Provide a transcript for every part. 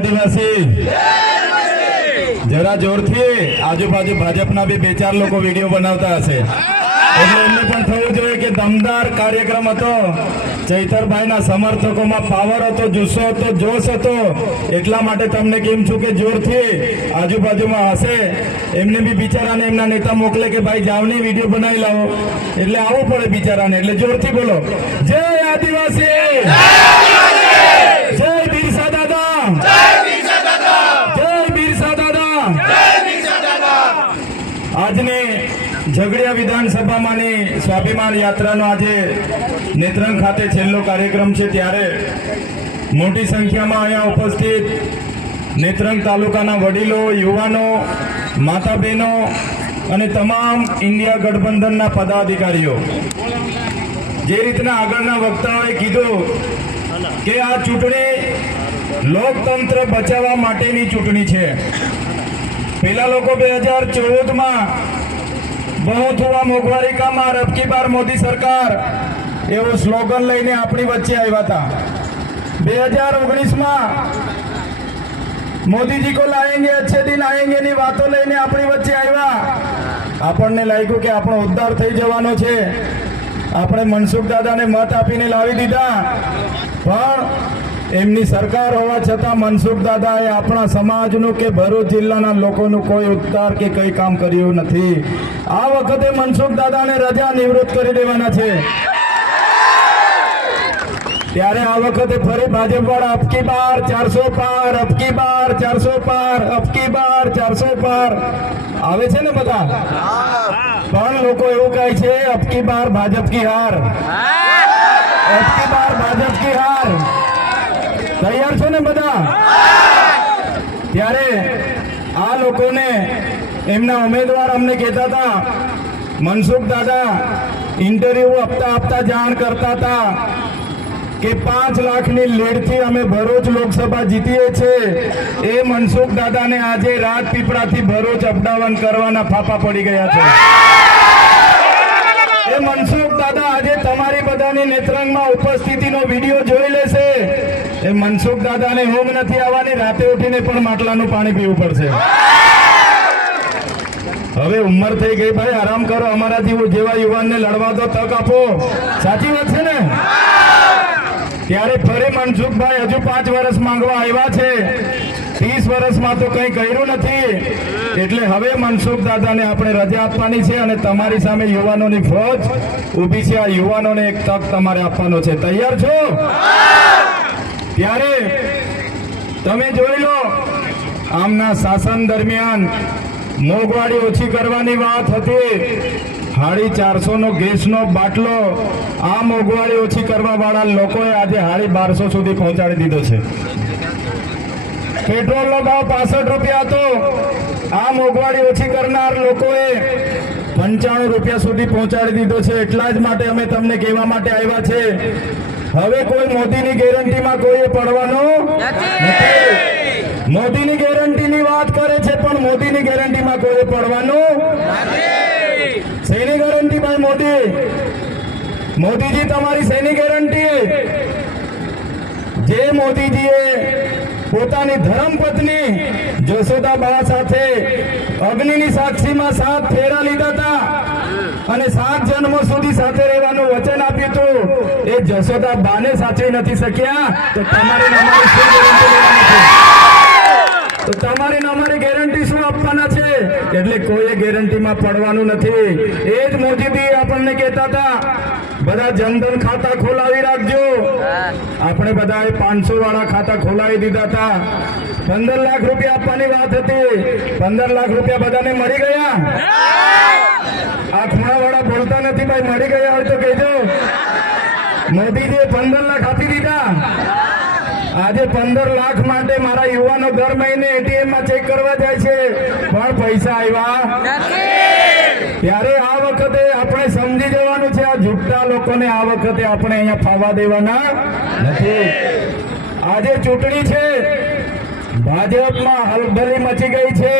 આદિવાસી। જરા જોરથી આજુબાજુ ભાજપના બી બે ચાર લોકો વીડિયો બનાવતા હશે। એટલે એમને પણ થવું જોઈએ કે દમદાર કાર્યક્રમ હતો। ચૈતરભાઈના સમર્થકોમાં પાવર હતો, જુસ્સો હતો, જોશ હતો। એટલા માટે તમને કેમ છું કે જોરથી આજુબાજુમાં હશે। એમને બી બિચારાને એમના નેતા મોકલે કે ભાઈ જાવને વીડિયો બનાવી લાવો। એટલે આવવું પડે બિચારાને, એટલે જોરથી બોલો। જય આદિવાસી જય બિરસા દાદા જય બિરસા દાદા આજની ઝઘડિયા વિધાનસભામાંની સ્વાભિમાન યાત્રાનો આજે નેત્રંગ ખાતે છેલ્લો કાર્યક્રમ છે ત્યારે મોટી સંખ્યામાં અહીંયા ઉપસ્થિત નેત્રંગ તાલુકાના વડીલો, યુવાનો માતા બહેનો અને તમામ ઇન્ડિયા ગઠબંધનના પદાધિકારીઓ. જે રીતના આગળના વક્તાઓએ કીધું કે આ ચૂંટણી લોકતંત્ર બચાવવા માટેની ચૂંટણી છે. પેલા લોકો બે હજાર ચૌદમાં બહુત થોડા મોંઘવારી કા માર અબ કી બાર મોદી સરકાર. એવો સ્લોગન લઈને આપણી વચ્ચે આવ્યા હતા. બે હજાર ઓગણીસમાં મોદીજી કો લાએંગે અચ્છે દિન આએંગે ની વાતો લઈને આપણી વચ્ચે આવ્યા. આપણને લાગ્યું કે આપણો ઉદ્ધાર થઈ જવાનો છે. આપણે મનસુખ દાદાને મત આપીને લાવી દીધા. પણ એમની સરકાર હોવા છતાં મનસુખ દાદાએ આપણા સમાજનું કે ભરૂચ જિલ્લાના લોકોનું કોઈ ઉદ્ધાર કે કંઈ કામ કર્યું નથી. આ વખતે મનસુખ દાદાને રજા નિવૃત્ત કરી દેવાના છે. ત્યારે આ વખતે ફરી ભાજપ વાળા અબકી બાર ચારસો પાર અબકી બાર ચારસો પાર અબકી બાર ચારસો પાર. આવે છે ને બધા? પણ લોકો એવું કહે છે અબકી બાર ભાજપ કી હાર. અબકી બાર ભાજપ કી હાર. તૈયાર છો ને બધા? ત્યારે આ લોકોને એમના ઉમેદવાર અમને કહેતા હતા, મનસુખ દાદા ઇન્ટરવ્યુ આપતા આપતા જાણ કરતા હતા કે પાંચ લાખની લેડથી અમે ભરૂચ લોકસભા જીતીએ છીએ. એ મનસુખ દાદાને આજે રાજપીપળાથી ભરૂચ અપડાવન કરવાના ફાફા પડી ગયા છે. એ મનસુખ દાદા આજે તમારી બધાની નેત્રંગમાં ઉપસ્થિતિનો વીડિયો જોઈ લેશે. એ મનસુખ દાદાને ઊંઘ નથી આવવાની, રાતે ઉઠીને પણ માટલાનું પાણી પીવું પડશે. હવે ઉંમર થઈ ગઈ ભાઈ, આરામ કરો, અમારા જેવું જેવા યુવાનને લડવા દો, તક આપો. સાચી વાત છે ને? ત્યારે ફરી મનસુખભાઈ હજુ પાંચ વર્ષ માંગવા આવ્યા છે. ત્રીસ વર્ષમાં તો કંઈ કર્યું નથી. એટલે હવે મનસુખ દાદાને આપણે રજા આપવાની છે અને તમારી સામે યુવાનોની ફોજ ઊભી છે. આ યુવાનોને એક તક તમારે આપવાનો છે. તૈયાર છો? ત્યારે તમે જોઈ લો, આમના શાસન દરમિયાન મોંઘવારી ઓછી કરવાની વાત હતી. હાડી ચારસોનો ગેસનો બાટલો આ મોંઘવારી ઓછી કરવાવાળા લોકોએ આજે હાડી બારસો સુધી પહોંચાડી દીધો છે. પેટ્રોલનો ભાવ પાસઠ રૂપિયા હતો. આ મોંઘવારી ઓછી કરનાર લોકોએ પંચાણું રૂપિયા સુધી પહોંચાડી દીધો છે. એટલા જ માટે અમે તમને કહેવા માટે આવ્યા છે. હવે કોઈ મોદીની ગેરંટીમાં કોઈએ પડવાનું મોદીની ગેરંટીની વાત કરે છે પણ મોદીની ગેરંટીમાં કોઈએ પડવાનું શેની ગેરંટી ભાઈ મોદી? મોદીજી તમારી શેની ગેરંટી? જે મોદીજીએ પોતાની ધર્મપત્ની જોશોદાબા સાથે અગ્નિની સાક્ષીમાં સાત ફેરા લીધા હતા. અને સાત જન્મો સુધી સાથે રહેવાનું વચન આપ્યું હતું. એ જશોદા બાને સાચવી નથી શક્યા. તો તમારી તો તમારે અમારે ગેરંટી શું આપવાના છે? એટલે કોઈએ ગેરંટીમાં પડવાનું નથી. એ જ મોદીજી આપણને કહેતા હતા, બધા જનધન ખાતા ખોલાવી રાખજો. આપણે બધાએ પાંચસો વાળા ખાતા ખોલાવી દીધા હતા. પંદર લાખ રૂપિયા આપવાની વાત હતી. પંદર લાખ રૂપિયા બધાને મળી ગયા? નથી ભાઈ મળી ગયા હોય તો કહેજો. મોદીજીએ પંદર લાખ આપી દીધા. આજે પંદર લાખ માટે મારા યુવાનો દર મહિને એટીએમમાં ચેક કરવા જાય છે. પણ પૈસા આવ્યા. ત્યારે આ વખતે આપણે સમજી જવાનું છે આ જુટ્ટા લોકોને આ વખતે આપણે અહીંયા ફાવા દેવાના નથી. આજે ચૂંટણી છે. ભાજપમાં હલબલી મચી ગઈ છે.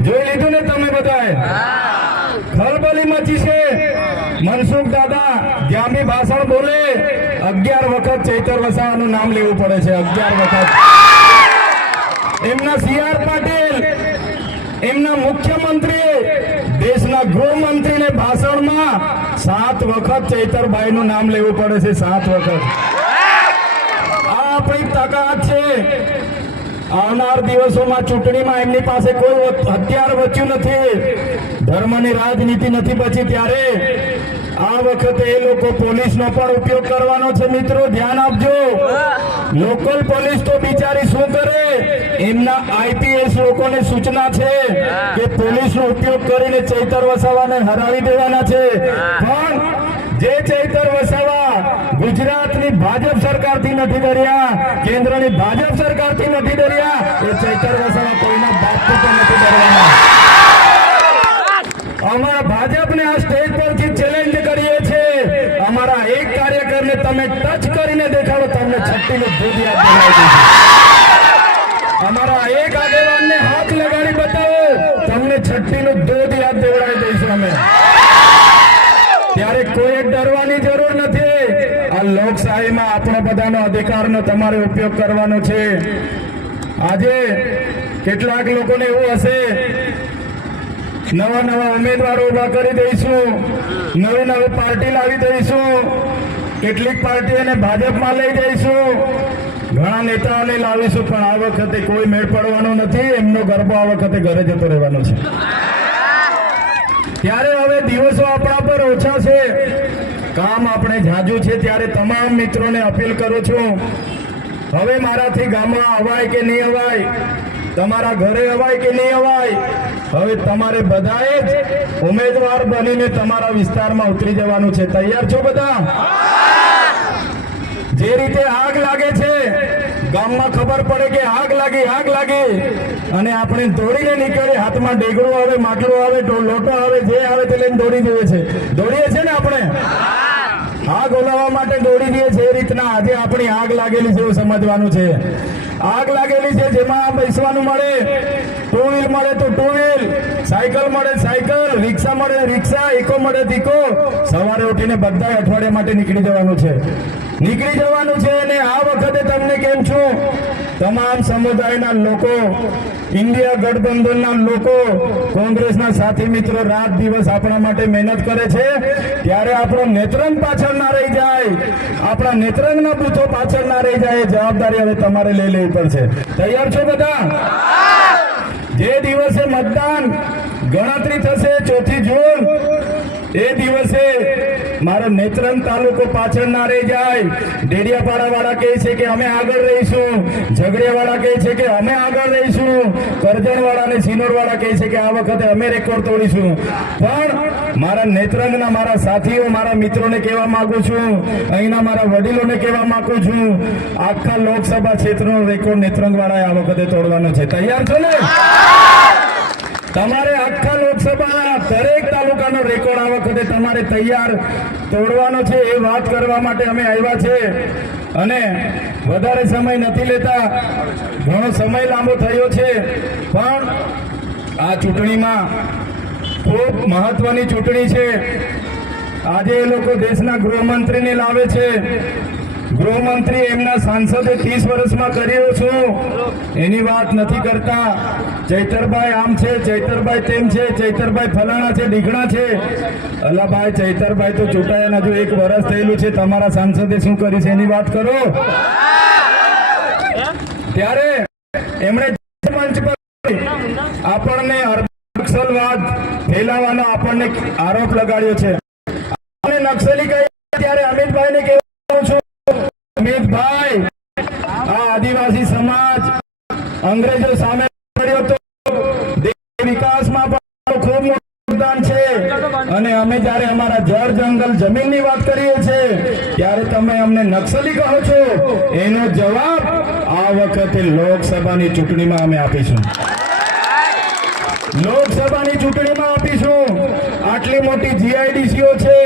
જોઈ લીધું ને તમે બધાએ? હલબલી મચી છે. મનસુખ દાદા જ્યાં ભાષણ બોલે, અગિયાર વખત ચૈતર વસાવાનું નામ લેવું પડે છે, અગિયાર વખત. એમના સી આર પાટીલ, એમના મુખ્યમંત્રી, દેશના ગૃહમંત્રીને ભાષણમાં સાત વખત ચૈતરભાઈનું નામ લેવું પડે છે, સાત વખત. આ આપણી તાકાત છે. આવનાર દિવસોમાં ચૂંટણીમાં એમની પાસે કોઈ હથિયાર બચ્યું નથી. ધર્મની રાજનીતિ નથી બચી ત્યારે આ વખતે એ લોકો પોલીસનો પણ ઉપયોગ કરવાનો છે મિત્રો, ધ્યાન આપજો. લોકલ પોલીસ તો બિચારી શું કરે? એમના આઈપીએસ લોકોને સૂચના છે કે પોલીસનો ઉપયોગ કરીને ચૈતર વસાવાને હરાવી દેવાના છે. પણ જે ચૈતર વસાવા ગુજરાતની ભાજપ સરકારથી નથી ડર્યા, કેન્દ્રની ભાજપ સરકારથી નથી ડર્યા, એ ચૈતર વસાવા કોઈના બાપથી નથી ડરવાના અમારા ભાજપને આ સ્ટેજ પરથી ચેલેન્જ કરીએ છીએ અમારા એક કાર્યકરને તમે ટચ કરીને દેખાડો તમને અમારા એક આગેવાનને હાથ લગાડી બતાવો. તમને છઠ્ઠીનું દૂધ યાદ દેવડાવી દઈશું અમે. ત્યારે કોઈ ડરવાની જરૂર નથી. આ લોકશાહીમાં આપણો બધાનો અધિકારનો તમારે ઉપયોગ કરવાનો છે. આજે કેટલાક લોકોને એવું હશે, નવા નવા ઉમેદવારો ઊભા કરી દઈશું, નવી નવી પાર્ટી લાવી દઈશું, કેટલીક પાર્ટીઓને ભાજપમાં લઈ જઈશું ઘણા નેતાઓને લાવીશું, પણ આ વખતે કોઈ મેળ પડવાનો નથી. એમનો ગરબો આ વખતે ઘરે જતો રહેવાનો છે. ત્યારે હવે દિવસો આપણા પર ઓછા છે. કામ આપણે જાજુ છે, ત્યારે તમામ મિત્રોને અપીલ કરું છું. હવે મારાથી ગામમાં અવાય કે નહીં અવાય? તમારા ઘરે અવાય કે નહીં અવાય? હવે તમારે બધાએ જ ઉમેદવાર બનીને તમારા વિસ્તારમાં ઉતરી જવાનું છે. તૈયાર છો બધા જે રીતે આગ લાગે છે ગામમાં ખબર પડે કે આગ લાગી આગ લાગી. અને આપણે દોડીને નીકળીએ, હાથમાં ડેગડું આવે, માટલું આવે લોટો આવે, જે આવે તે લઈને દોડી દઈએ છે દોડીએ છે ને આપણે? આગ ઓલાવવા માટે દોડી દઈએ છે એ રીતના આજે આપણી આગ લાગેલી છે એવું સમજવાનું છે. આગ લાગેલી છે જેમાં બેસવાનું મળે. ટુ વ્હીલ મળે તો ટુ વ્હીલ સાયકલ મળે સાયકલ રિક્ષા મળે રિક્ષા ઇકો મળે ઇકો સવારે ઉઠીને બધા અઠવાડિયા માટે નીકળી જવાનું છે. નીકળી જવાનું છે અને આ વખતે તમને કેમ છું? તમામ સમુદાયના લોકો, ઇન્ડિયા ગઠબંધનના લોકો, કોંગ્રેસના સાથી મિત્રો, રાત દિવસ આપણા માટે મહેનત કરે છે. ત્યારે આપણો નેત્રંગ પાછળ ના રહી જાય. આપણા નેત્રંગના બૂથો પાછળ ના રહી જાય. જવાબદારી હવે તમારે લઈ લેવી પડશે. તૈયાર છો બધા? જે દિવસે મતદાન ગણતરી થશે ચોથી જૂન, એ દિવસે મારો નેત્રંગ તાલુકો પાછળ ના રહી જાય. ડેડિયાપાડા વાળા કહે છે કે અમે આગળ રહીશું. ઝઘડિયા વાળા કહે છે કે અમે આગળ રહીશું. કરજણ વાળા અને સિનોર વાળા કહે છે કે આ વખતે અમે રેકોર્ડ તોડીશું. પણ મારા નેત્રંગના મારા સાથીઓ, મારા મિત્રોને કહેવા માંગુ છું. અહીંના મારા વડીલોને કહેવા માંગુ છું. આખા લોકસભા ક્ષેત્રનો રેકોર્ડ નેત્રંગ વાળાએ આ વખતે તોડવાનો છે. તૈયાર છો ને? તમારે આખા લોકસભા દરેક તાલુકાનો રેકોર્ડ આ વખતે તમારે તૈયાર તોડવાનો છે એ વાત કરવા માટે અમે આવ્યા છે. અને વધારે સમય નથી લેતા, ઘણો સમય લાંબો થયો છે. પણ આ ચૂંટણીમાં ખૂબ મહત્વની ચૂંટણી છે. આજે એ લોકો દેશના ગૃહમંત્રીને લાવે છે. ગૃહમંત્રી એમના સાંસદે ત્રીસ વર્ષમાં કર્યો છું. એની વાત નથી કરતા. ચૈતરભાઈ આમ છે, ચૈતરભાઈ તેમ છે, ચૈતરભાઈ ફલાણા છે ઢીકણા છે. અલાભાઈ ચૈતરભાઈ તો ચૂંટાયા હજુ એક વર્ષ થયેલું છે, તમારા સાંસદે શું કર્યું છે એની વાત કરો. ત્યારે એમણે મંચ પર આપણને નક્સલવાદ ફેલાવાનો આપણને આરોપ લગાડ્યો છે. આપણે નક્સલી કહી ત્યારે અમિતભાઈને કહેવાનું છું. અમિતભાઈ, આ આદિવાસી સમાજ અંગ્રેજો સામે પડ્યો તો વિકાસમાં પણ ખૂબ યોગદાન છે. અને અમે જ્યારે અમારા જળ જંગલ જમીનની વાત કરીએ છીએ, ત્યારે તમે અમને નક્સલી કહો છો. એનો જવાબ આ વખતે લોકસભાની ચૂંટણીમાં અમે આપીશું. લોકસભાની ચૂંટણીમાં આપીશું. આટલી મોટી જીઆઈડીસીઓ છે.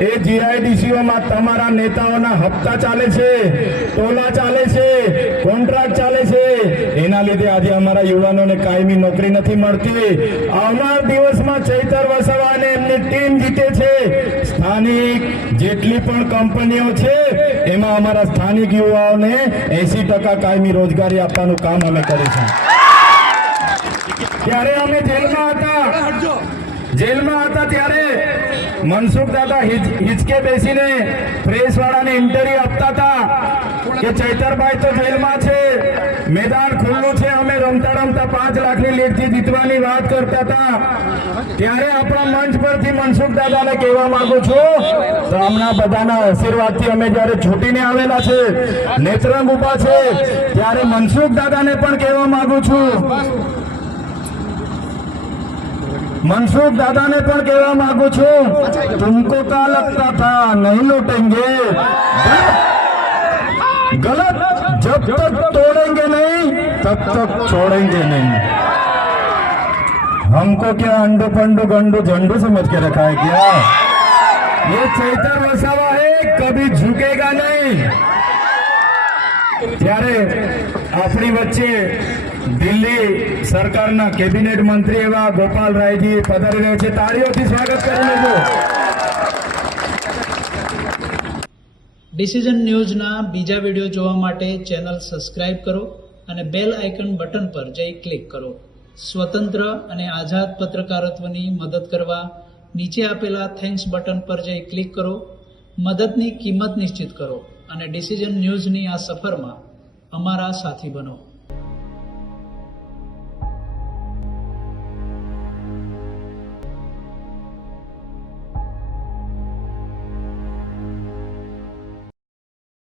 એ જીઆઈડીસીઓમાં તમારા નેતાઓના હપ્તા ચાલે છે, ટોલા ચાલે છે, કોન્ટ્રાક્ટ ચાલે છે. એના લીધે આજે અમારા યુવાનોને કાયમી નોકરી નથી મળતી. આવનાર દિવસમાં ચૈતર વસાવા અને એમની ટીમ જીતે છે. સ્થાનિક જેટલી પણ કંપનીઓ છે, એમાં અમારા સ્થાનિક યુવાઓને એસી ટકા કાયમી રોજગારી આપવાનું કામ અમે કરીશું. ત્યારે અમે જેલમાં હતા. જેલમાં હતા ત્યારે મનસુખ દાદા હિચ- હિચકે બેસીને પ્રેસ વાળાને ઇન્ટરવ્યુ આપતા હતા કે ચૈતરભાઈ તો જેલમાં છે, મેદાન ખુલ્લું છે, અમે રમતા રમતા પાંચ લાખની લીડથી જીતવાની વાત કરતા હતા. ત્યારે આપણા મંચ પરથી મનસુખ દાદાને કહેવા માંગુ છું, તો હમણાં બધાના આશીર્વાદથી અમે જ્યારે છૂટીને આવેલા છે, નેત્રંગ ઊભા છે, ત્યારે મનસુખ દાદાને પણ કહેવા માંગુ છું मनसुख दादा ने पण कहेवा માંગુ છું तुमको क्या लगता था नहीं लौटेंगे गलत जब तक तोड़ेंगे नहीं तब तक छोड़ेंगे नहीं हमको क्या अंडू पंडू गंडू झंडू समझ के रखा है क्या ये चैतर वसावा है कभी झुकेगा नहीं ત્યારે આપણી વચ્ચે દિલ્હી સરકારના કેબિનેટ મંત્રી એવા ગોપાલ રાયજી પધારી રહ્યા છે. તાળીઓથી સ્વાગત કરી લેજો ડિસિઝન ન્યૂઝના બીજા વીડિયો જોવા માટે ચેનલ સબસ્ક્રાઇબ કરો અને બેલ આઇકન બટન પર જઈ ક્લિક કરો. સ્વતંત્ર અને આઝાદ પત્રકારત્વની મદદ કરવા નીચે આપેલા થેન્ક્સ બટન પર જઈ ક્લિક કરો. મદદની કિંમત નિશ્ચિત કરો અને ડિસિઝન ન્યૂઝની આ સફરમાં અમારા સાથી બનો.